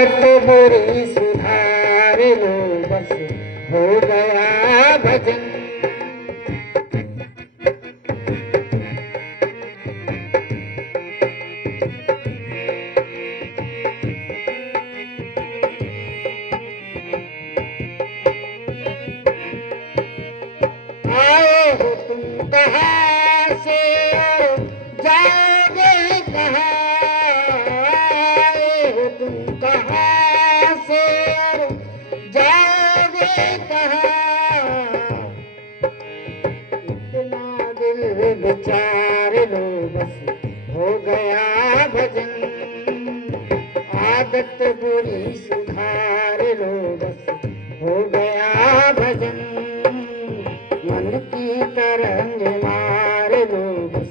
आदत बुरी सुधार लो बस हो गया भजन। आए हो तुम कहाँ से और जाओगे कहाँ, आए हो तुम कहाँ से और जाओगे कहाँ, इतना दिल विचार लो बस हो गया भजन। आदत बुरी सुधार लो बस हो गया भजन। मन की तरंग मार लो बस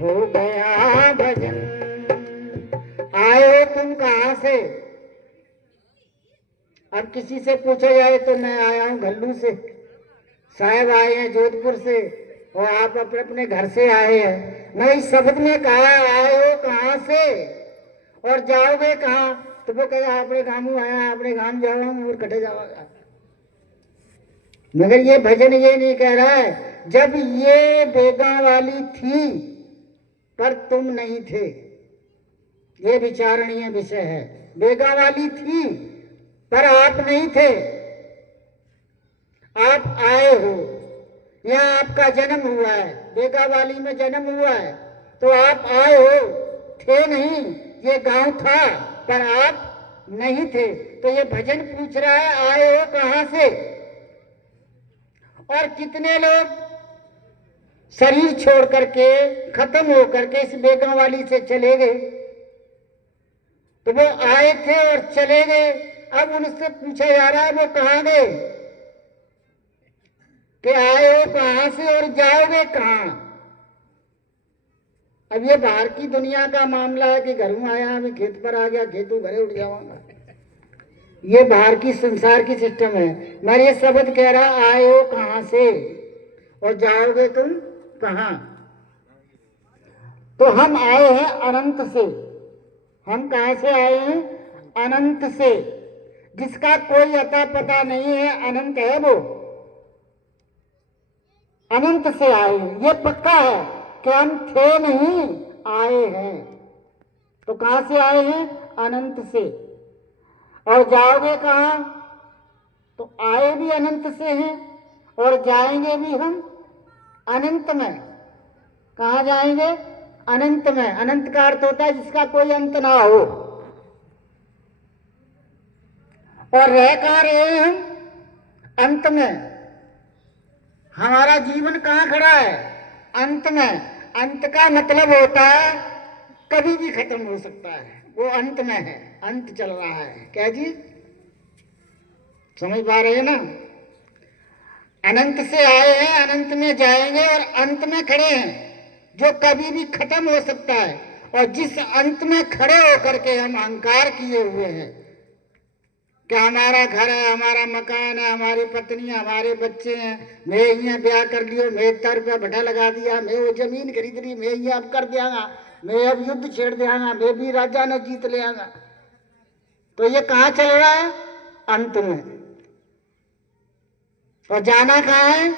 हो गया भजन। आए हो तुम कहाँ से? अब किसी से पूछा जाए तो मैं आया हूँ घल्लू से, साहब आए हैं जोधपुर से, और आप अपने अपने घर से आए हैं। मैं इस शब्द में कहा आए हो कहाँ से और जाओगे कहाँ, तो वो कहेगा अपने गाँव आया, अपने गाँव जाओ और कटे जाओगा। मगर ये भजन ये नहीं कह रहा है, जब ये बेगा वाली थी पर तुम नहीं थे, ये विचारणीय विषय है। बेगा वाली थी पर आप नहीं थे, आप आए हो, यहाँ आपका जन्म हुआ है, बेगा वाली में जन्म हुआ है, तो आप आए हो, थे नहीं, ये गांव था पर आप नहीं थे। तो ये भजन पूछ रहा है आए हो कहाँ से। और कितने लोग शरीर छोड़ करके खत्म हो करके इस बेगा वाली से चले गए, तो वो आए थे और चले गए। अब उनसे पूछा जा रहा है वो कहाँ गए, कि आए हो कहाँ से और जाओगे कहाँ। अब ये बाहर की दुनिया का मामला है कि घर में आया अभी खेत पर आ गया, खेतों घरे उठ जाऊंगा, ये बाहर की संसार की सिस्टम है। मैं ये शब्द कह रहा आए हो कहाँ से और जाओगे तुम कहाँ। तो हम आए हैं अनंत से। हम कहाँ से आए हैं? अनंत से, जिसका कोई अता पता नहीं है, अनंत है वो, अनंत से आए हैं। ये पक्का है कि हम थे नहीं, आए हैं। तो कहाँ से आए हैं? अनंत से। और जाओगे कहाँ? तो आए भी अनंत से हैं और जाएंगे भी हम अनंत में। कहाँ जाएंगे? अनंत में। अनंत का अर्थ होता है जिसका कोई अंत ना हो। और रह कहाँ रहे हम? अंत में। हमारा जीवन कहाँ खड़ा है? अंत में। अंत का मतलब होता है कभी भी खत्म हो सकता है, वो अंत में है, अंत चल रहा है। क्या जी, समझ पा रहे हैं ना? अनंत से आए हैं, अनंत में जाएंगे और अंत में खड़े हैं जो कभी भी खत्म हो सकता है। और जिस अंत में खड़े होकर के हम अहंकार किए हुए हैं कि हमारा घर है, हमारा मकान है, हमारी पत्नी है, हमारे बच्चे हैं, मैं यहाँ ब्याह कर लियो, मैं इतना रुपया भट्टा लगा दिया, मैं वो जमीन खरीद ली, मैं ये अब कर दियागा, मैं अब युद्ध छेड़ दियागा, मैं भी राजा ने जीत ले आगा। तो ये कहाँ चल रहा है? अंत में। और जाना कहाँ है?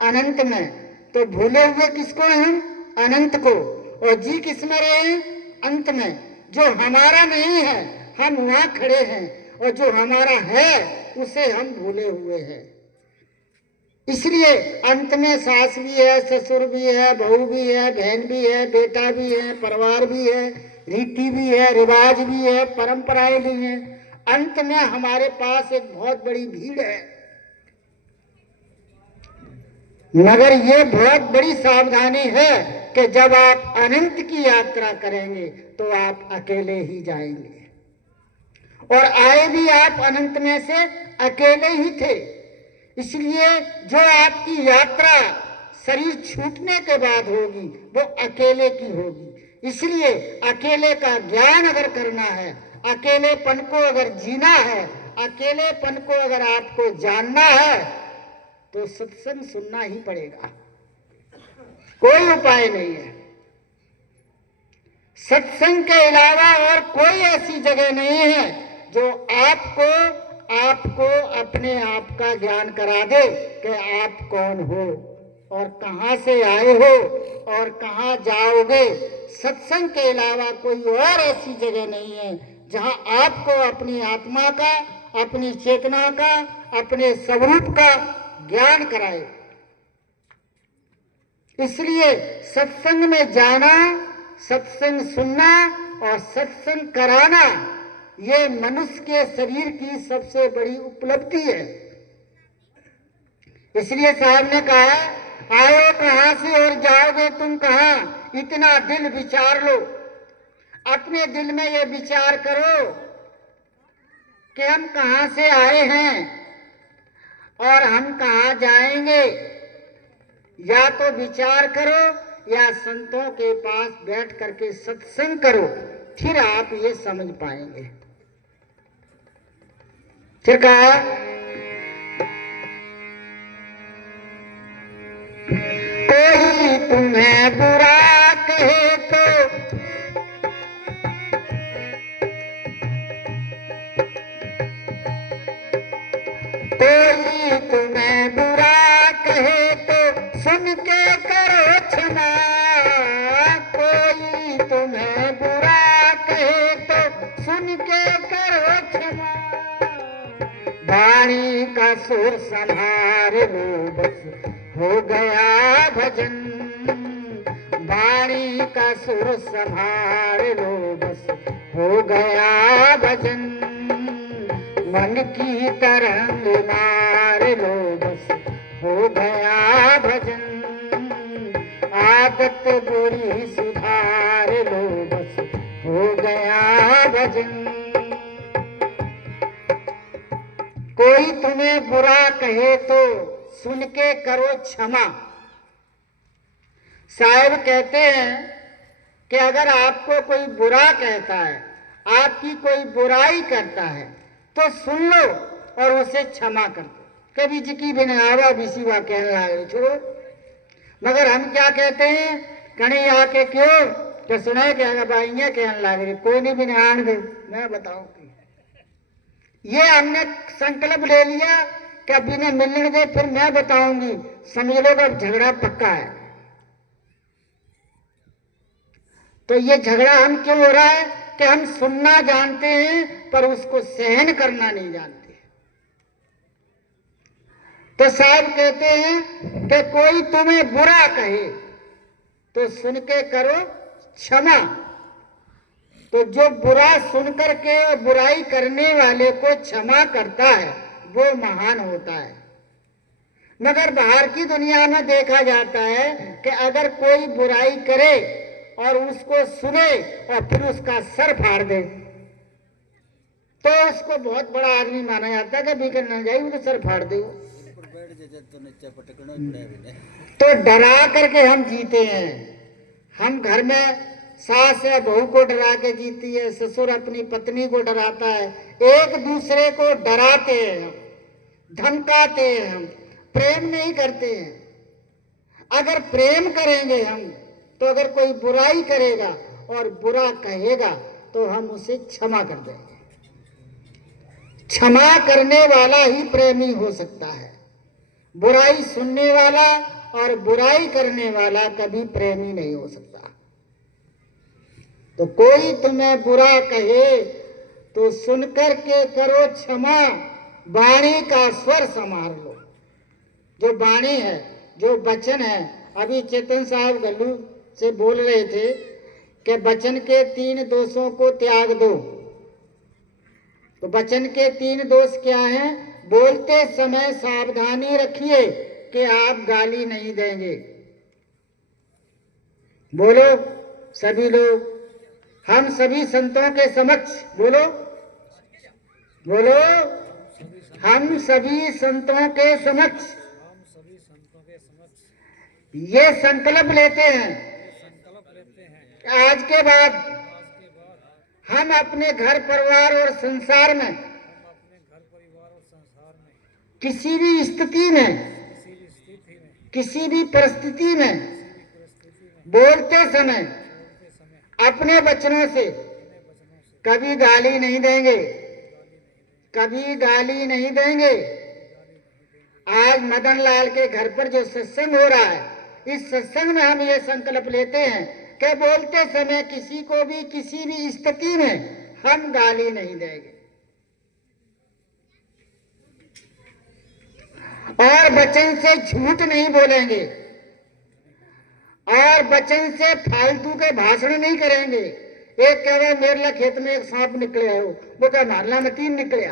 अनंत में। तो भूले हुए किसको हैं हम? अनंत को। और जी किस में रहे हैं? अंत में। जो हमारा नहीं है हम वहां खड़े हैं, और जो हमारा है उसे हम भूले हुए हैं। इसलिए अंत में सास भी है, ससुर भी है, बहू भी है, बहन भी है, बेटा भी है, परिवार भी है, रीति भी है, रिवाज भी है, परंपराएं भी हैं। अंत में हमारे पास एक बहुत बड़ी भीड़ है। मगर ये बहुत बड़ी सावधानी है कि जब आप अनंत की यात्रा करेंगे तो आप अकेले ही जाएंगे। और आए भी आप अनंत में से अकेले ही थे। इसलिए जो आपकी यात्रा शरीर छूटने के बाद होगी वो अकेले की होगी। इसलिए अकेले का ज्ञान अगर करना है, अकेलेपन को अगर जीना है, अकेलेपन को अगर आपको जानना है तो सत्संग सुनना ही पड़ेगा, कोई उपाय नहीं है। सत्संग के अलावा और कोई ऐसी जगह नहीं है जो आपको अपने आप का ज्ञान करा दे कि आप कौन हो और कहां से आए हो और कहां जाओगे। सत्संग के अलावा कोई और ऐसी जगह नहीं है जहां आपको अपनी आत्मा का, अपनी चेतना का, अपने स्वरूप का ज्ञान कराए। इसलिए सत्संग में जाना, सत्संग सुनना और सत्संग कराना ये मनुष्य के शरीर की सबसे बड़ी उपलब्धि है। इसलिए साहब ने कहा, आए कहां से और जाओगे तुम कहां, इतना दिल विचार लो। अपने दिल में ये विचार करो कि हम कहां से आए हैं और हम कहां जाएंगे। या तो विचार करो या संतों के पास बैठ करके सत्संग करो, फिर आप ये समझ पाएंगे। फिर कहा, कोई तुम्हें बुरा कहे तो कोई तुम्हें बुरा कहे तो सुन के करो क्षमा। कोई तुम्हें बुरा कहे तो सुन के करो क्षमा। वाणी का सुर संभार लो बस हो गया भजन। वाणी का सुर संभार लो बस हो गया भजन। मन की तरंग मार लो बस हो गया भजन। आदत बुरी सुधार लो बस हो गया भजन। कोई तुम्हें बुरा कहे तो सुन के करो क्षमा। साहब कहते हैं कि अगर आपको कोई बुरा कहता है, आपकी कोई बुराई करता है, तो सुन लो और उसे क्षमा कर दो। कभी जिकी बिनावा बिसीवा कहने लगे छोड़ो। मगर हम क्या कहते हैं, कहीं आके क्यों तो सुने क्या बाइया कहने लगे, कोई नहीं बिनान दे, मैं बताऊं। ये हमने संकल्प ले लिया कि अभी ने मिलने दे, फिर मैं बताऊंगी। समझ लो कि झगड़ा पक्का है। तो ये झगड़ा हम क्यों हो रहा है कि हम सुनना जानते हैं पर उसको सहन करना नहीं जानते। तो साहब कहते हैं कि कोई तुम्हें बुरा कहे तो सुन के करो क्षमा। तो जो बुरा सुनकर के बुराई करने वाले को क्षमा करता है वो महान होता है। मगर बाहर की दुनिया में देखा जाता है कि अगर कोई बुराई करे और उसको सुने और फिर उसका सर फाड़ दे तो उसको बहुत बड़ा आदमी माना जाता है कि बीकर न जाए तो सर फाड़ दे। तो डरा करके हम जीते हैं। हम घर में सास या बहू को डरा के जीती है, ससुर अपनी पत्नी को डराता है, एक दूसरे को डराते हैं, धमकाते हैं, हम प्रेम नहीं करते हैं। अगर प्रेम करेंगे हम तो अगर कोई बुराई करेगा और बुरा कहेगा तो हम उसे क्षमा कर देंगे। क्षमा करने वाला ही प्रेमी हो सकता है। बुराई सुनने वाला और बुराई करने वाला कभी प्रेमी नहीं हो सकता। तो कोई तुम्हें बुरा कहे तो सुनकर के करो क्षमा। वाणी का स्वर संभाल लो। जो वाणी है, जो वचन है, अभी चेतन साहब गल्लू से बोल रहे थे कि वचन के 3 दोषों को त्याग दो। तो वचन के 3 दोष क्या हैं? बोलते समय सावधानी रखिए कि आप गाली नहीं देंगे। बोलो सभी लोग, हम सभी संतों के समक्ष बोलो, बोलो, हम सभी संतों के समक्ष ये संकल्प लेते हैं आज के बाद हम अपने घर परिवार और संसार में किसी भी स्थिति में, किसी भी परिस्थिति में बोलते समय अपने वचनों से कभी गाली नहीं देंगे, कभी गाली नहीं देंगे। आज मदन लाल के घर पर जो सत्संग हो रहा है, इस सत्संग में हम ये संकल्प लेते हैं कि बोलते समय किसी को भी किसी भी स्थिति में हम गाली नहीं देंगे और वचन से झूठ नहीं बोलेंगे और वचन से फालतू के भाषण नहीं करेंगे। एक कह रहा मेरे खेत में एक सांप निकले हो, वो क्या मारला में 3 निकले।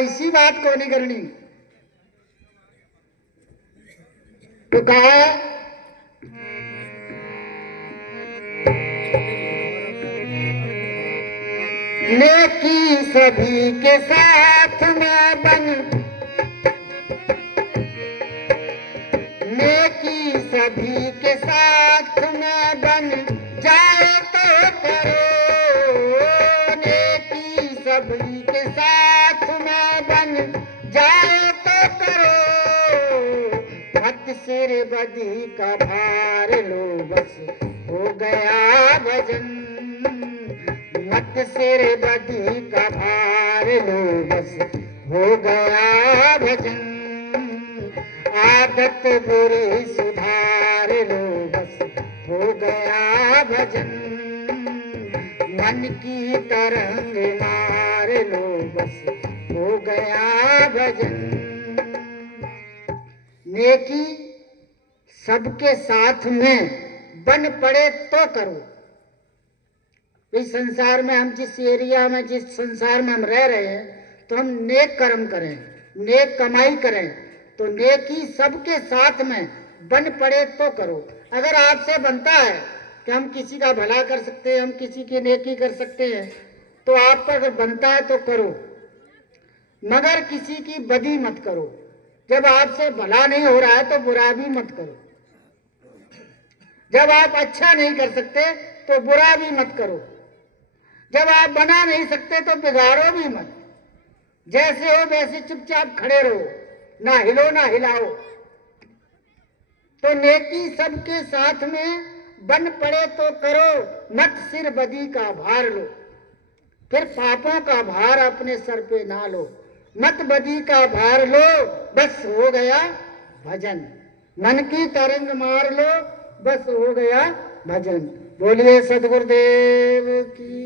इसी बात को नहीं करनी। तो कहा नेकी सभी के साथ में बन, नेकी सभी के साथ में बन जाए तो करो, नेकी सभी के साथ में बन जाए तो करो, मत सिर बदी का भार लो बस हो गया भजन, मत सिर बदी का भार लो बस हो गया भजन, आदत बुरी सुधार लो बस हो गया भजन, मन की तरंग मार लो बस हो गया भजन। नेकी सबके साथ में बन पड़े तो करो। इस संसार में हम जिस एरिया में, जिस संसार में हम रह रहे हैं, तो हम नेक कर्म करें, नेक कमाई करें, तो नेकी सबके साथ में बन पड़े तो करो। अगर आपसे बनता है कि हम किसी का भला कर सकते हैं, हम किसी की नेकी कर सकते हैं, तो आप पर अगर बनता है तो करो, मगर किसी की बदी मत करो। जब आपसे भला नहीं हो रहा है तो बुरा भी मत करो। जब आप अच्छा नहीं कर सकते तो बुरा भी मत करो। जब आप बना नहीं सकते तो बिगाड़ो भी मत। जैसे हो वैसे चुपचाप खड़े रहो, ना हिलो ना हिलाओ। तो नेकी सबके साथ में बन पड़े तो करो, मत सिर बदी का भार लो, फिर पापों का भार अपने सर पे ना लो, मत बदी का भार लो बस हो गया भजन, मन की तरंग मार लो बस हो गया भजन। बोलिए सदगुरुदेव की।